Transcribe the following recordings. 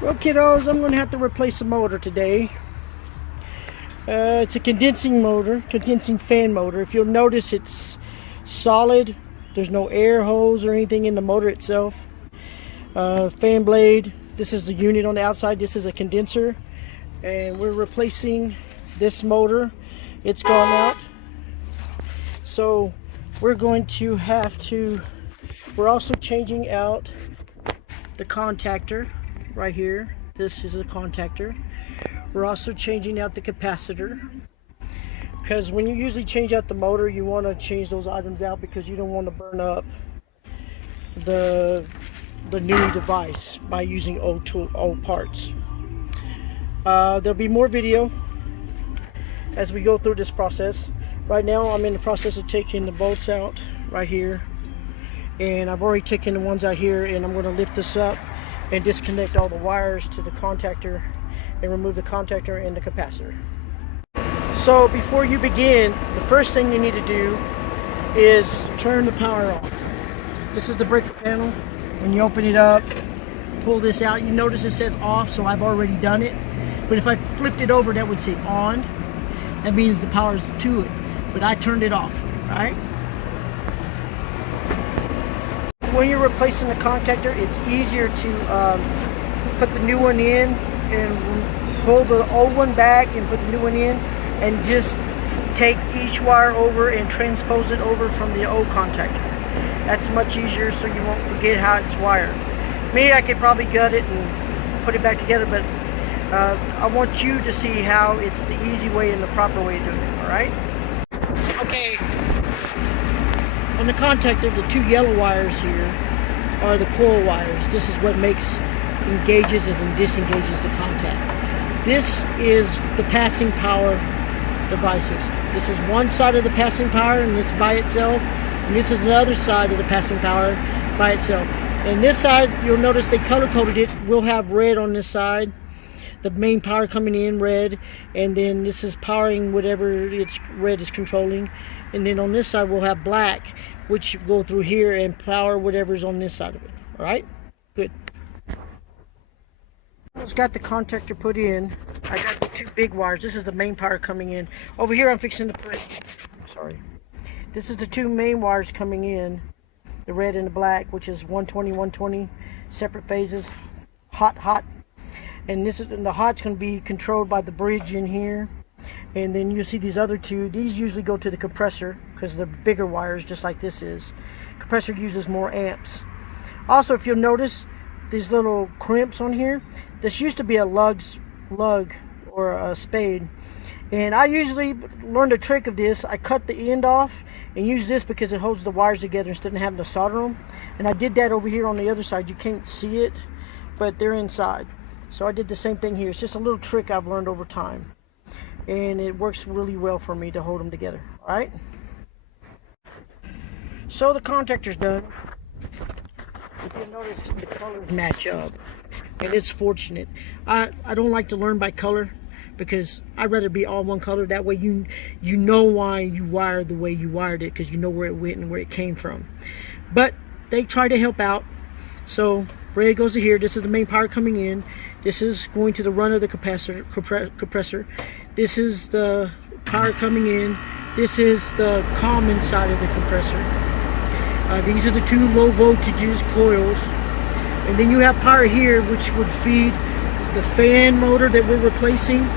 Well, kiddos, I'm going to have to replace the motor today. It's a condensing motor, condensing fan motor. If you'll notice, it's solid. There's no air hose or anything in the motor itself. Fan blade, this is the unit on the outside. This is a condenser. And we're replacing this motor. It's gone out. So we're going to have to, we're also changing out the contactor right here. This is a contactor. We're also changing out the capacitor, because when you usually change out the motor, you want to change those items out because you don't want to burn up the new device by using old parts. There'll be more video as we go through this process. Right now I'm in the process of taking the bolts out right here, and I've already taken the ones out here, and I'm going to lift this up and disconnect all the wires to the contactor and remove the contactor and the capacitor. So before you begin, the first thing you need to do is turn the power off. This is the breaker panel. When you open it up, pull this out, you notice it says off, so I've already done it. But if I flipped it over, that would say on. That means the power is to it, but I turned it off, right? When you're replacing the contactor, it's easier to put the new one in and pull the old one back and put the new one in, and just take each wire over and transpose it over from the old contactor. That's much easier, so you won't forget how it's wired. Me, I could probably gut it and put it back together, but I want you to see how it's the easy way and the proper way of doing it, alright? Okay. On the contactor, the two yellow wires here are the coil wires. This is what engages and disengages the contact. This is the passing power devices. This is one side of the passing power, and it's by itself, and this is the other side of the passing power by itself. And this side, you'll notice they color coded it. We'll have red on this side, the main power coming in red, and then this is powering whatever it's red is controlling. And then on this side we'll have black, which go through here and power whatever's on this side of it. All right, good. It's got the contactor put in. I got the two big wires. This is the main power coming in. Over here I'm fixing to put, sorry, this is the two main wires coming in, the red and the black, which is 120, 120, separate phases, hot. And this is, and the hot's going to be controlled by the bridge in here. And then you see these other two. These usually go to the compressor because they're bigger wires, just like this is. Compressor uses more amps. Also, if you'll notice these little crimps on here, this used to be a lug or a spade. And I usually learned a trick of this. I cut the end off and use this because it holds the wires together instead of having to solder them. And I did that over here on the other side. You can't see it, but they're inside. So I did the same thing here. It's just a little trick I've learned over time, and it works really well for me to hold them together. All right. So the contactor's done. If you notice, the colors match up, and it's fortunate. I don't like to learn by color because I'd rather be all one color. That way you know why you wired the way you wired it, because you know where it went and where it came from. But they try to help out. So red goes to here. This is the main power coming in. This is going to the run of the compressor. This is the power coming in. This is the common side of the compressor. These are the two low voltages coils. And then you have power here, which would feed the fan motor that we're replacing.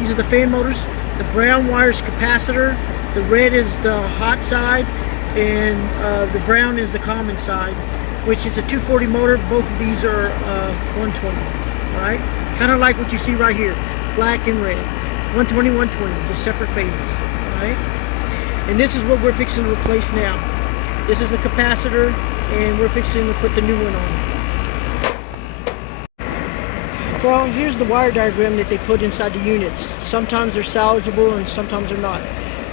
These are the fan motors. The brown wire is capacitor. The red is the hot side. And the brown is the common side, which is a 240 motor. Both of these are 120. All right, kind of like what you see right here, black and red, 120, 120, just separate phases. All right, and this is what we're fixing to replace now. This is a capacitor, and we're fixing to put the new one on. Well, here's the wire diagram that they put inside the units. Sometimes they're salvageable and sometimes they're not.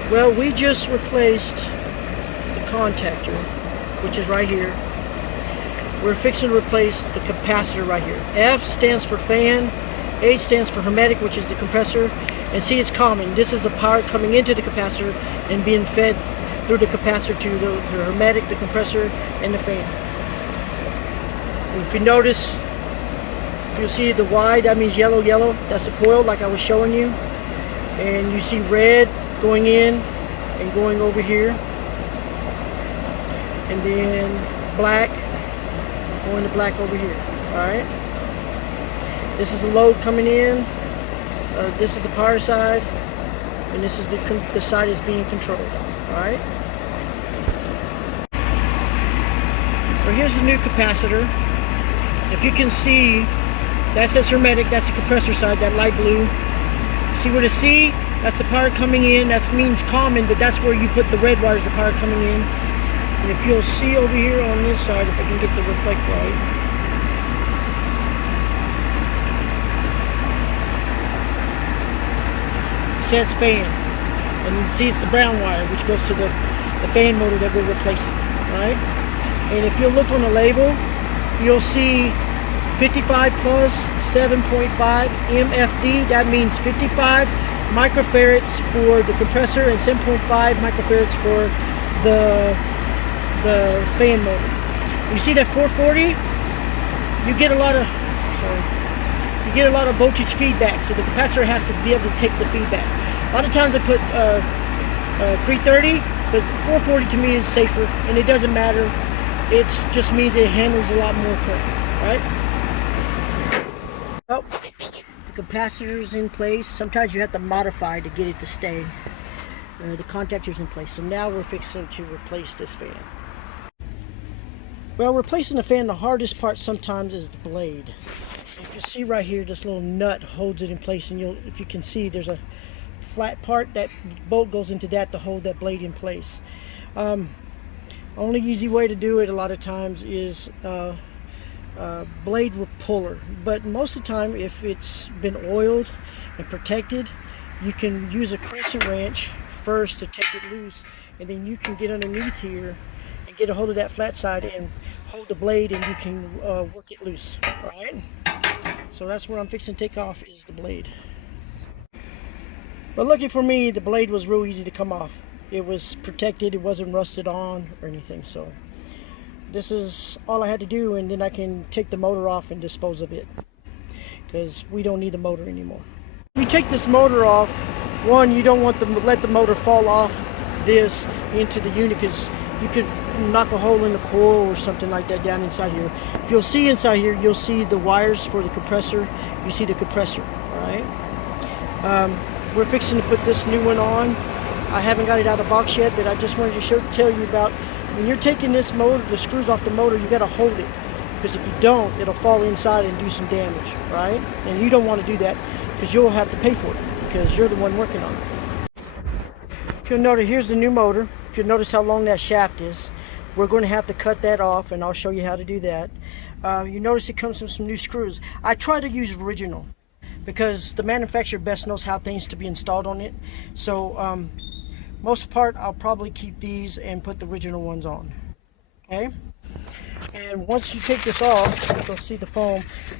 Well, we just replaced the contactor, which is right here. We're fixing to replace the capacitor right here. F stands for fan, H stands for hermetic, which is the compressor, and C is common. This is the power coming into the capacitor and being fed through the capacitor to the hermetic, the compressor, and the fan. And if you notice, If you see the Y, that means yellow, yellow. That's the coil like I was showing you. And you see red going in and going over here. And then black going to black over here. Alright. This is the load coming in. This is the power side. And this is the side is being controlled. Alright. So here's the new capacitor. If you can see, that says hermetic, that's the compressor side, that light blue. See where the C, that's the power coming in, that means common, but that's where you put the red wires, the power coming in. And if you'll see over here on this side, if I can get the reflect right. It says fan. And you see it's the brown wire, which goes to the fan motor that we're replacing, right? And if you look on the label, you'll see 55 plus 7.5 MFD. That means 55 microfarads for the compressor and 7.5 microfarads for the fan motor. You see that 440? You get a lot of voltage feedback, so the capacitor has to be able to take the feedback. A lot of times I put 330, but 440 to me is safer, and it doesn't matter. It just means it handles a lot more current, right? Oh, the capacitor's in place. Sometimes you have to modify to get it to stay. The contactor's in place. So now we're fixing to replace this fan. Well, replacing the fan, the hardest part sometimes is the blade. If you see right here, this little nut holds it in place, and if you can see, there's a flat part. That bolt goes into that to hold that blade in place. Only easy way to do it a lot of times is blade puller, but most of the time if it's been oiled and protected, you can use a crescent wrench first to take it loose, and then you can get underneath here and get a hold of that flat side and hold the blade, and you can work it loose. Alright, so that's where I'm fixing to take off, is the blade. But lucky for me, the blade was real easy to come off. It was protected, it wasn't rusted on or anything. So this is all I had to do, and then I can take the motor off and dispose of it, because we don't need the motor anymore. You take this motor off, one, you don't want to let the motor fall off this into the unit, because you could knock a hole in the coil or something like that down inside here. If you'll see inside here, you'll see the wires for the compressor. You see the compressor, all right? We're fixing to put this new one on. I haven't got it out of the box yet, but I just wanted to tell you about, when you're taking this motor, the screws off the motor, you got to hold it, because if you don't, it'll fall inside and do some damage, right? And you don't want to do that, because you'll have to pay for it, because you're the one working on it. If you'll notice, here's the new motor. If you'll notice how long that shaft is, we're going to have to cut that off, and I'll show you how to do that. You notice it comes with some new screws. I try to use original, because the manufacturer best knows how things to be installed on it. So most part, I'll probably keep these and put the original ones on. Okay, and once you take this off, you'll see the foam.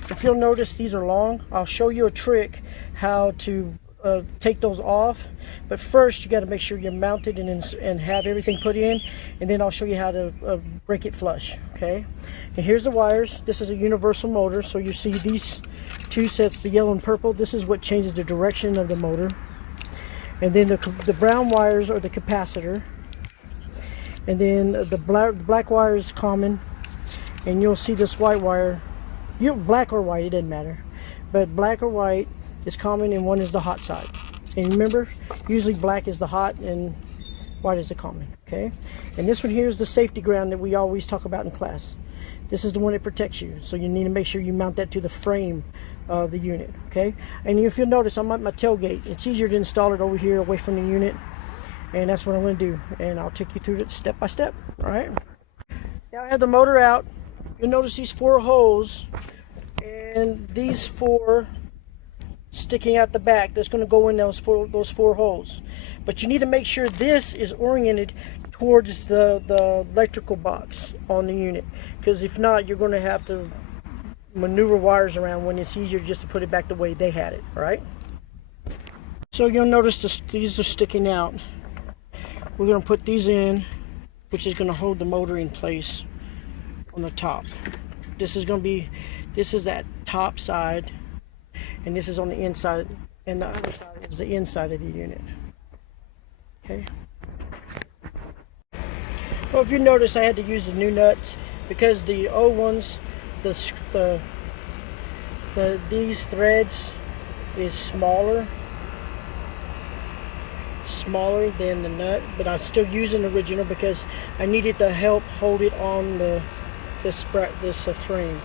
If you'll notice, these are long. I'll show you a trick how to take those off, but first you got to make sure you're mounted and have everything put in, and then I'll show you how to break it flush. Okay, and here's the wires. This is a universal motor, so you see these two sets, the yellow and purple. This is what changes the direction of the motor. And then the brown wires are the capacitor, and then the black wire is common, and you'll see this white wire, black or white, it doesn't matter, but black or white is common, and one is the hot side. And remember, usually black is the hot and white is the common. Okay, and this one here is the safety ground that we always talk about in class. This is the one that protects you, so you need to make sure you mount that to the frame of the unit. Okay, and if you'll notice, I'm at my tailgate. It's easier to install it over here away from the unit, and that's what I'm going to do, and I'll take you through it step by step. All right, now I have the motor out. You'll notice these 4 holes and these 4 sticking out the back. That's going to go in those four holes, but you need to make sure this is oriented towards the electrical box on the unit, because if not, you're going to have to maneuver wires around when it's easier just to put it back the way they had it. All right, so you'll notice these are sticking out. We're going to put these in, which is going to hold the motor in place on the top. This is going to be This is that top side, and this is on the inside, and the other side is the inside of the unit. Okay. Well, if you notice, I had to use the new nuts because the old ones, these threads is smaller than the nut, but I'm still using the original because I needed to help hold it on this frame.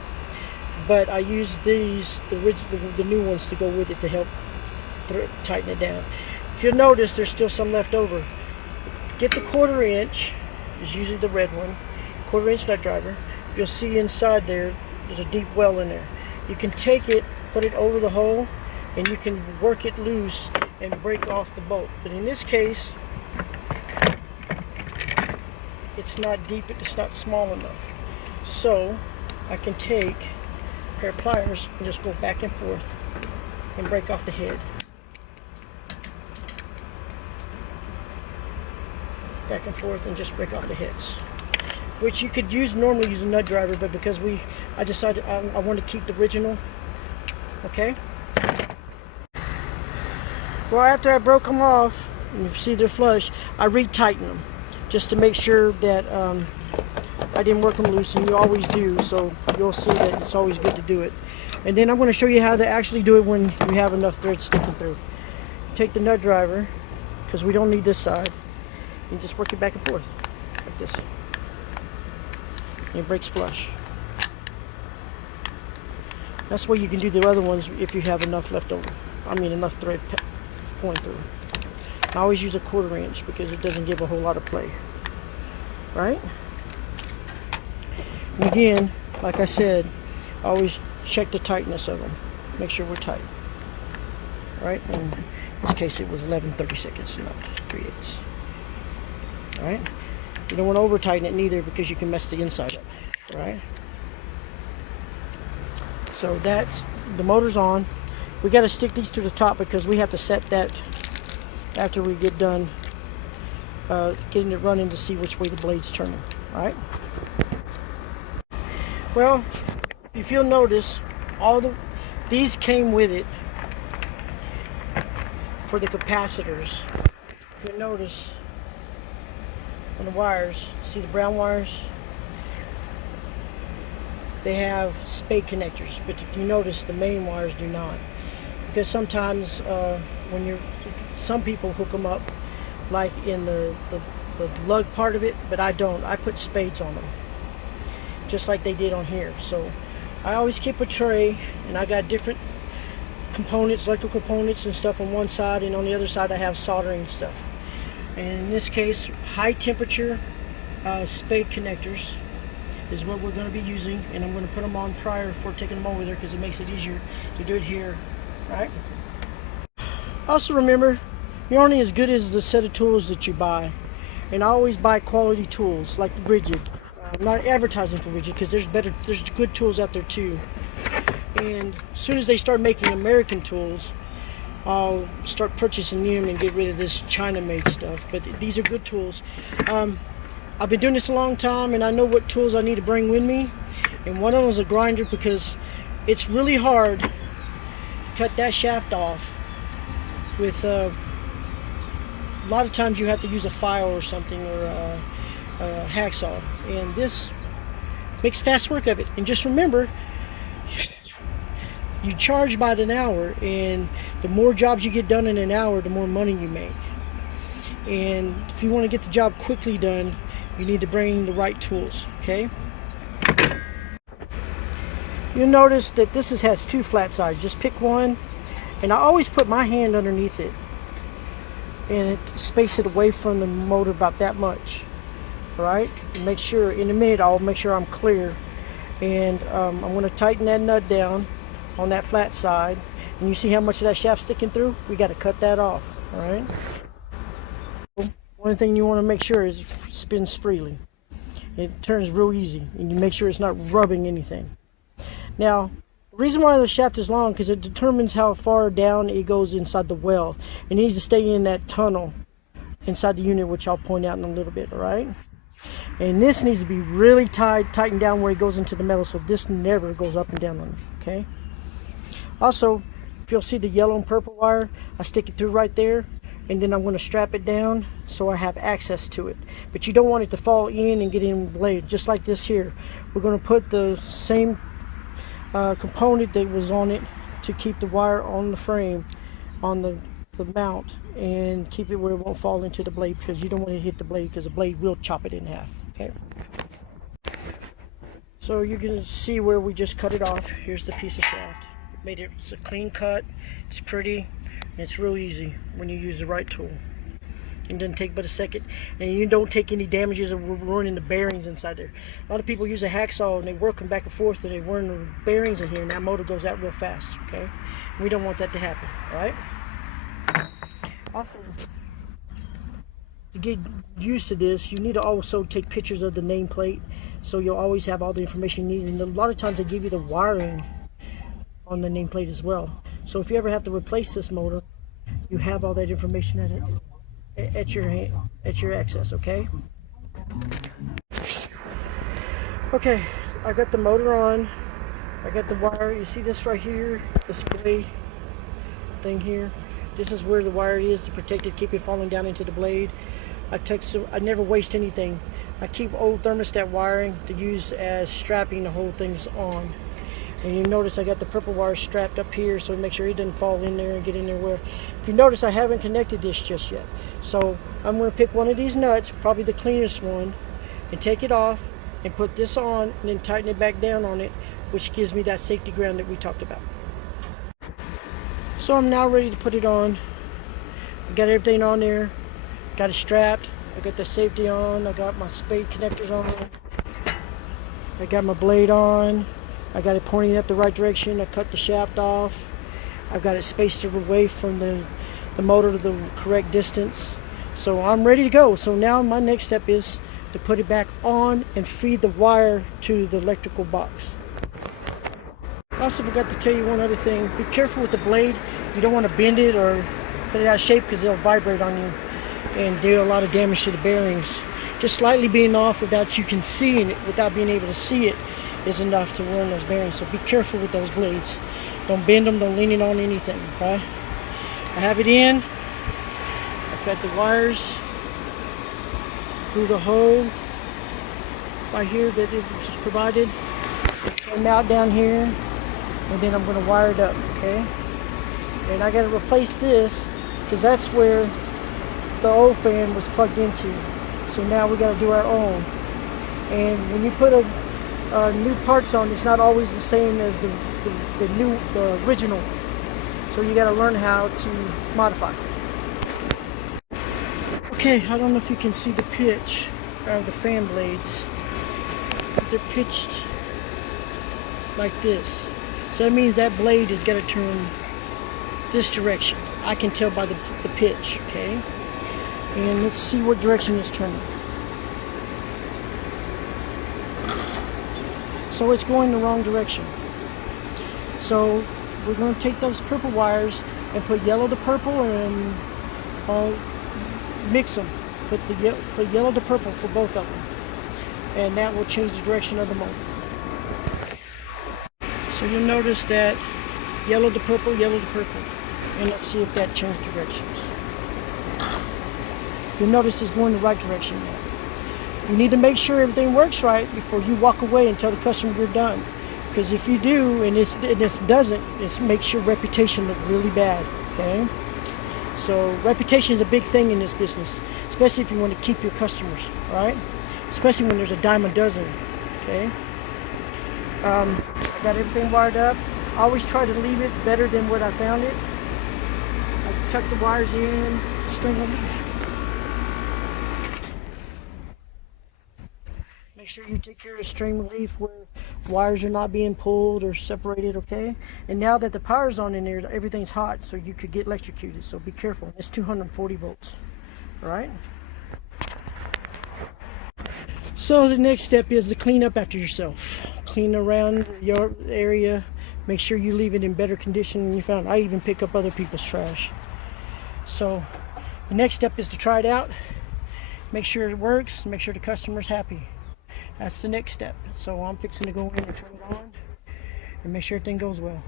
But I used the new ones to go with it to help tighten it down. If you'll notice, there's still some left over. Get the 1/4 inch, is usually the red one, 1/4 inch nut driver. You'll see inside there's a deep well in there. You can take it, put it over the hole, and you can work it loose and break off the bolt. But in this case, it's not deep, it's not small enough. So I can take a pair of pliers and just go back and forth and break off the head. Back and forth and just break off the heads. Which you could normally use a nut driver, but because I decided I want to keep the original. Okay. Well, after I broke them off, and you see they're flush, I retightened them just to make sure that I didn't work them loose, and you always do, so you'll see that it's always good to do it. And then I'm going to show you how to actually do it when you have enough thread sticking through. Take the nut driver, because we don't need this side, and just work it back and forth like this. And it breaks flush. That's why you can do the other ones if you have enough left over. I mean enough thread going through. I always use a 1/4 inch because it doesn't give a whole lot of play. Right? And again, like I said, always check the tightness of them. Make sure we're tight. Right? In this case it was 11/32, not 3/8. Alright? You don't want to over tighten it neither because you can mess the inside up. Alright? So that's, the motor's on. We got to stick these to the top because we have to set that after we get done getting it running to see which way the blade's turning. Alright? Well, if you'll notice, these came with it for the capacitors. If you'll notice on the wires, see the brown wires? They have spade connectors, but if you notice the main wires do not. Because sometimes some people hook them up like in the lug part of it, but I don't. I put spades on them, just like they did on here. So I always keep a tray, and I got different components, electrical components and stuff on one side, and on the other side I have soldering stuff. And in this case, high temperature spade connectors is what we're going to be using, and I'm going to put them on prior before taking them over there because it makes it easier to do it here, right? Also remember, you're only as good as the set of tools that you buy, and I always buy quality tools like Rigid. I'm not advertising for Rigid because there's good tools out there too. And as soon as they start making American tools, I'll start purchasing them and get rid of this China-made stuff. But these are good tools. I've been doing this a long time, and I know what tools I need to bring with me. And one of them is a grinder because it's really hard to cut that shaft off with a lot of times you have to use a file or something, or a hacksaw, and this makes fast work of it. And just remember, you charge by an hour, and the more jobs you get done in an hour, the more money you make. And if you want to get the job quickly done, you need to bring the right tools. Okay, you'll notice that this has two flat sides. Just pick one, and I always put my hand underneath it and space it away from the motor about that much. Right? Make sure, in a minute I'll make sure I'm clear, and I'm going to tighten that nut down on that flat side, and you see how much of that shaft sticking through? We got to cut that off. All right. One thing you want to make sure is it spins freely. It turns real easy, and you make sure it's not rubbing anything. Now, the reason why the shaft is long because it determines how far down it goes inside the well. It needs to stay in that tunnel inside the unit, which I'll point out in a little bit. All right. And this needs to be really tightened down where it goes into the metal, so this never goes up and down on it, okay? Also, if you'll see the yellow and purple wire, I stick it through right there, and then I'm going to strap it down so I have access to it. But you don't want it to fall in and get in the blade, just like this here. We're going to put the same component that was on it to keep the wire on the frame, on the mount, and keep it where it won't fall into the blade, because you don't want to hit the blade, because the blade will chop it in half. Okay, so you're going to see where we just cut it off. Here's the piece of shaft. It's a clean cut, it's pretty, and it's real easy when you use the right tool. It doesn't take but a second, and you don't take any damages or ruining the bearings inside there. A lot of people use a hacksaw and they work them back and forth, and they ruin the bearings in here, and that motor goes out real fast. Okay, we don't want that to happen. All right. Also, to get used to this, you need to also take pictures of the nameplate, so you'll always have all the information you need. And a lot of times they give you the wiring on the nameplate as well. So if you ever have to replace this motor, you have all that information at your access. Okay. Okay, I got the motor on. I got the wire. You see this right here, this gray thing here? This is where the wire is to protect it, keep it falling down into the blade. I never waste anything. I keep old thermostat wiring to use as strapping to hold things on. And you notice I got the purple wire strapped up here, so make sure it doesn't fall in there and get in there. Where, if you notice, I haven't connected this just yet. So I'm going to pick one of these nuts, probably the cleanest one, and take it off and put this on, and then tighten it back down on it, which gives me that safety ground that we talked about. So I'm now ready to put it on. I got everything on there, got it strapped, I got the safety on, I got my spade connectors on, I got my blade on, I got it pointing up the right direction, I cut the shaft off, I've got it spaced away from the motor to the correct distance. So I'm ready to go. So now my next step is to put it back on and feed the wire to the electrical box. I also forgot to tell you one other thing. Be careful with the blade. You don't want to bend it or put it out of shape, because it'll vibrate on you and do a lot of damage to the bearings. Just slightly being off without you can see it, without being able to see it, is enough to ruin those bearings. So be careful with those blades. Don't bend them, don't lean it on anything, okay? I have it in. I fed the wires through the hole right here that it was provided. It came out down here, and then I'm going to wire it up, okay? And I got to replace this, because that's where the old fan was plugged into. So now we got to do our own. And when you put new parts on, it's not always the same as the original. So you got to learn how to modify. Okay, I don't know if you can see the pitch of the fan blades. They're pitched like this. So that means that blade is going to turn this direction. I can tell by the pitch, okay? And let's see what direction it's turning. So it's going the wrong direction. So we're going to take those purple wires and put yellow to purple and mix them. Put yellow to purple for both of them. And that will change the direction of the motor. So you'll notice that yellow to purple, yellow to purple. And let's see if that changed directions. You'll notice it's going the right direction now. You need to make sure everything works right before you walk away and tell the customer you're done. Because if you do and this doesn't, it makes your reputation look really bad, okay? So reputation is a big thing in this business, especially if you want to keep your customers, all right? Especially when there's a dime a dozen, okay? I got everything wired up. I always try to leave it better than what I found it. I tuck the wires in, string them. Make sure you take care of the string relief where wires are not being pulled or separated, okay? And now that the power's on in there, everything's hot, so you could get electrocuted, so be careful. It's 240 volts, all right? So the next step is to clean up after yourself. Clean around your area. Make sure you leave it in better condition than you found. I even pick up other people's trash. So the next step is to try it out. make sure it works, make sure the customer's happy. That's the next step. So I'm fixing to go in and turn it on and make sure everything goes well.